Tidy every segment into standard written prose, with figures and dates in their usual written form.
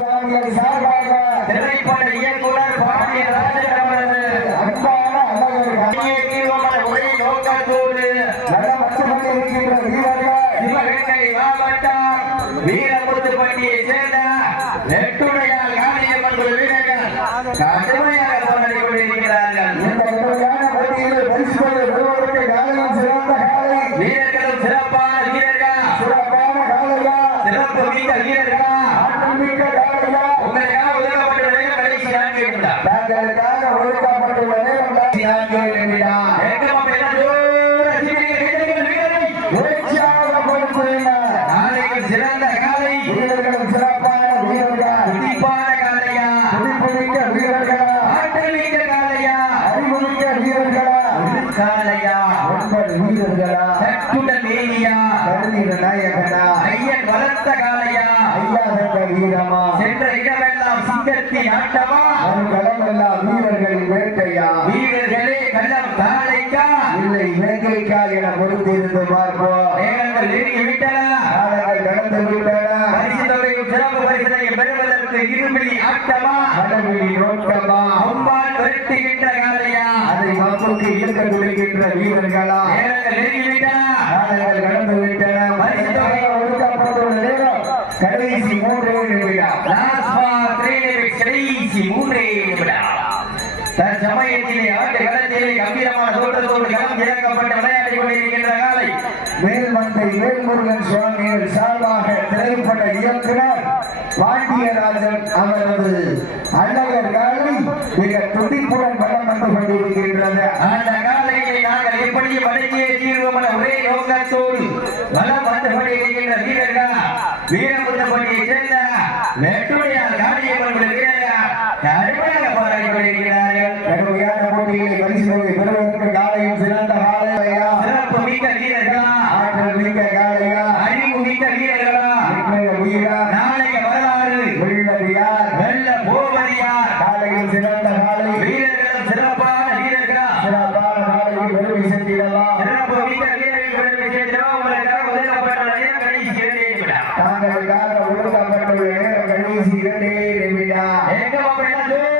சுவாமிகள் சார்பாக திரைப்பட இயக்குனர் பாண்டியராஜன் அவரது அன்பான அழகர் ஒரே நோக்கத்தோடு இருக்கின்ற வீரர்கள் சிவகங்கை மாவட்டம் வீரமுத்துப்பட்டியை சேர்ந்த நெட்டுடையால் காளியம்மன் குழு வீரர்கள் கடுமையாக போராடி கொண்டிருக்கிறார்கள். இந்த கடுமையான போட்டியில் பரிசுகளை பெறுவதற்கு காலையில் சிறந்த காலை வீரர்களும் சிறப்பான வீரர்கள், சிறப்பான காலையா சிறப்பு மிக்க வீரர்கள் ஆற்றல்மிக்க காலையா உங்களுக்காக ஒதுக்கப்பட்டுள்ள கடைசி 4 நிமிடம். தாங்களுக்காக ஒதுக்கப்பட்டுள்ள நேரம் கடைசி 4 நிமிடம். உற்சாகப்படுத்துகிறார். காலையில் சிறந்த காலை, வீரர்களும் சிறப்பான வீரர்கள், துடிப்பான காலையா, துடிப்புமிக்க வீரர்களா, ஆற்றல் மிக்க காலையா, அறிவுமிக்க வீரர்களா, காலையா, 9 வீரர்களா, சற்றுடன் மேனியா, கருணீர நாயகனா, ஐயன் வளர்த்த காலையா, ஐயாதங்க வீரமா, சென்ற இடமெல்லாம் சிங்கத்தின் ஆட்டமா, களமெல்லாம் வீரர்களின் வேட்டையா, வீரர்களே கள்ளம் காலைக்கா, இல்லை வேங்கைக்கா என பொறுத்திருந்து பார்ப்போம். நேரங்கள் நெருங்கி விட்டன. காலங்கள் கடந்து விட்டன. பரிசு தொகையும் சிறப்பு பரிசனை பெறுவதற்கு இருமிழி ஆட்டமா, கடவுளி நோக்கமா, அம்பாள் விரட்டுகின்ற காலையா, அதை மப்புக்கு இழுக்க துடிக்கின்ற வீரர்களா, நேரங்கள் நெருங்கி விட்டன. காலங்கள் கடந்து விட்டன. பரிசு தொகை ஒதுக்கப்பட்டுள்ள நேரம் கடைசி 3 நிமிடம். லாஸ்ட் ஃபார் 3 நிமிஷம், கடைசி 3 நிமிடம். தற்சமயத்திலே ஆட்டு களத்திலே கம்பீரமான தோற்றத்தோடு களம் இறக்கப்பட்டு விளையாடி கொண்டிருக்கின்ற காலை மேல்மந்தை வேல்முருகன் சுவாமிகள் சார்பாக திரைப்பட இயக்குனர் பாண்டியராஜன் அவரது அழகர் காலை மிக துடிப்புடன் வளம் வந்து கொண்டிருக்கின்றது. அந்த காலையை நாங்கள் எப்படியும் அடங்கிய தீர்வோம் என ஒரே நோக்கத்தோடு வளம் வந்து கொண்டிருக்கின்ற வீரர்கள் வீரமுத்தப்பட்டியை சேர்ந்த நெட்டுடையால் காளியம்மன் குழு வீரர்கள் கடுமையாக போராடி கொண்டிருக்கிறார்கள். கடுமையான போட்டிகளை பரிசுகளை பெறுவதற்கு காலையும் சிறந்த காலையா, சிறப்பு மிக்க வீரர்களா, ஆற்றல் மிக்க காலையா, அறிவு மிக்க வீரர்களா, இன்றைய வீரா, நாளைய வரலாறு உள்ளது யார், வெல்ல போவது யார்? காலையில் சிறந்த காலை, வீரர்களும் சிறப்பான வீரர்களா, சிறப்பான காலையில் பெருமை சென்றிடலாம். சிறப்பு மிக்க வீரர்கள் பெருமை சேர்க்கிறோம். உங்களுக்காக ஒதுக்கப்பட்டுள்ள நேரம் கடைசி 2 நிமிடம். தாங்களுக்காக ஒதுக்கப்பட்டுள்ள நேரம் கடைசி 2 நிமிடம். எங்க மாப்பிள்ளை தூரம்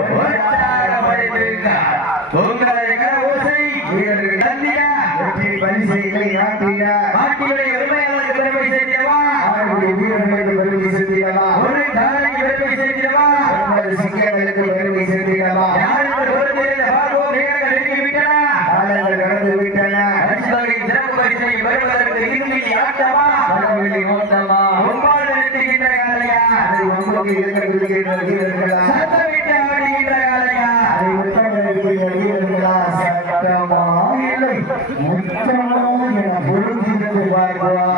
உற்சாகப்படுத்துகிறார். உங்களுடைய கரவோசை வீரர்கள் தந்தியா, வெற்றி பரிசைகளை நாட்டிட நாட்டினுடைய உரிமையாளருக்கு பெருமை சேர்க்கிறவா, ஆறுடைய வீரர்களுக்கு பெருமை சென்றிடலாம். ஒரு தாரைக்கு பெருமை சேர்க்கிறவா, ஒன்பது சிங்கங்களுக்கு பெருமை சென்றிடலாம். யாருக்கு பொறுத்திருந்த பார்ப்போம். நேரங்கள் நெருங்கி விட்டன. காலங்கள் கடந்து விட்டன. பரிசுத்தொகையின் சிறப்பு பரிசனை பெறுவதற்கு இருமிழி ஆட்டமா, கடவுளி நோக்கமா, ஒம்பாடு நிறுத்துகின்ற காலையா, அதை வம்புக்கு இழுக்க துடிக்கின்ற வீரர்களா, சத்தமிட்டு ஆடுகின்ற காலையா, அதை முத்தமிடுகின்ற வீரர்களா, சட்டமா இல்லை முத்தமோ என பொருந்திருந்து பார்க்கலாம்.